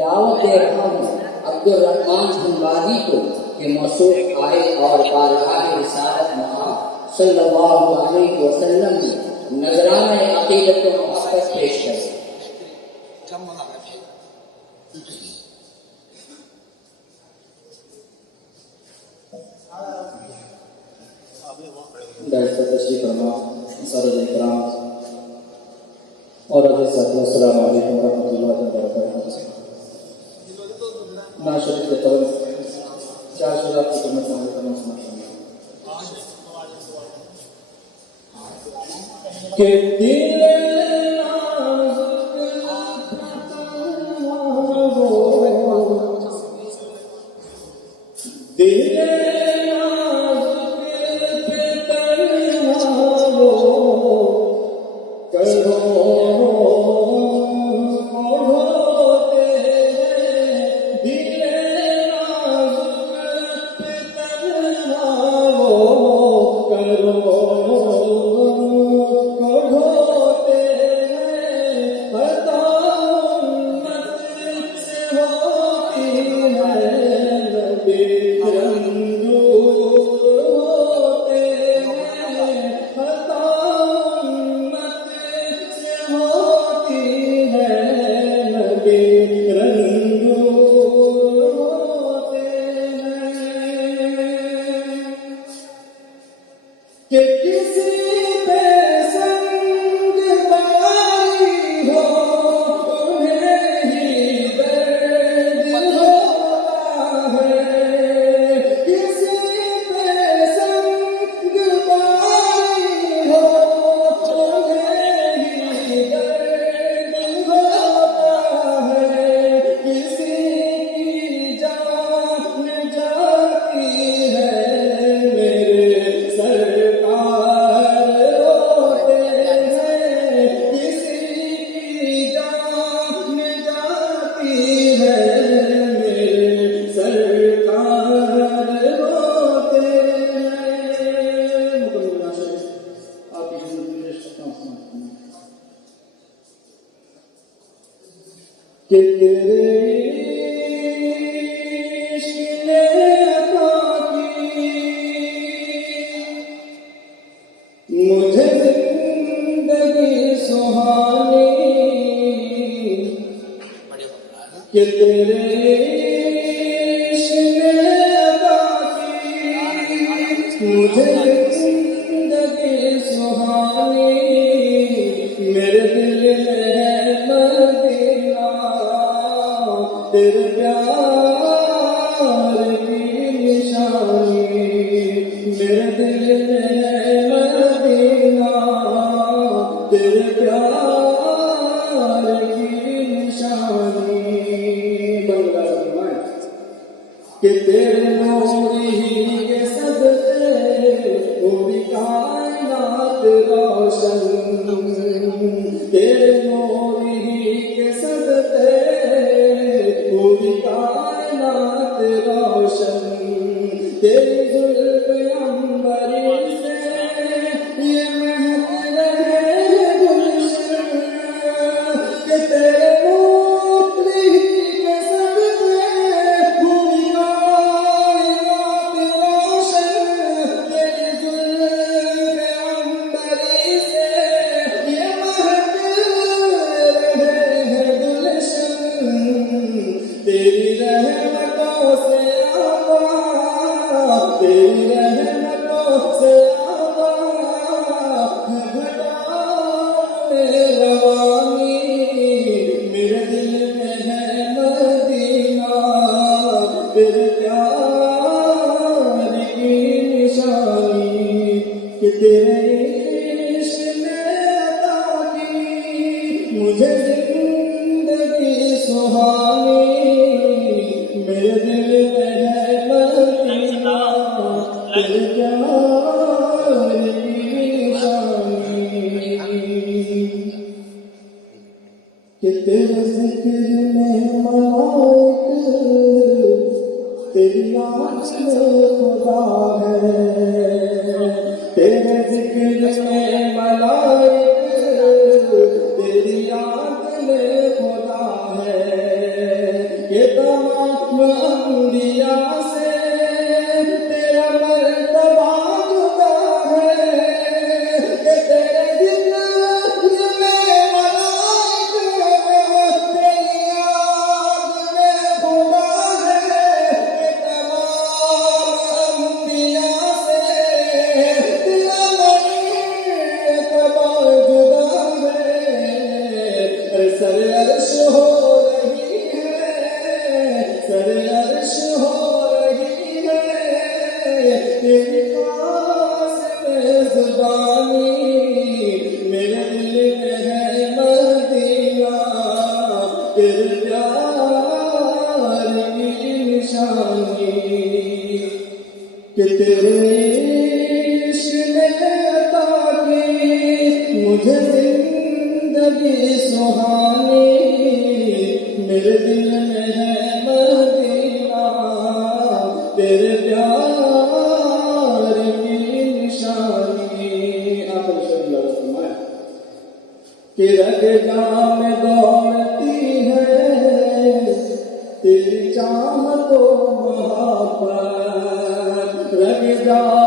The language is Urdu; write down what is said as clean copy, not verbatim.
دعوت دے رہا ہوں عبدالرحمن حنبازی کو کہ موصوف آئے اور بارگاہ رسالت محمد صلی اللہ علیہ وسلم میں نذرانہ عقیدت و محبت پیش کرے۔ تشریف فرما سارے احترام اور السلام علیکم ورحمۃ اللہ وبرکاتہ۔ نعت شریف کے طرف چار شعرات کی خدمت میں کرنا کہ دل نشانی کہ تیرے عشق نے عطا کی مجھے زندگی سہانی میرے دل میں ہے مدینہ تیرے پیار کی نشانی آخر شب لفظ فرمائے کہ رگ جام میں دوڑتی ہے تیری چاہت و محبت رگ جام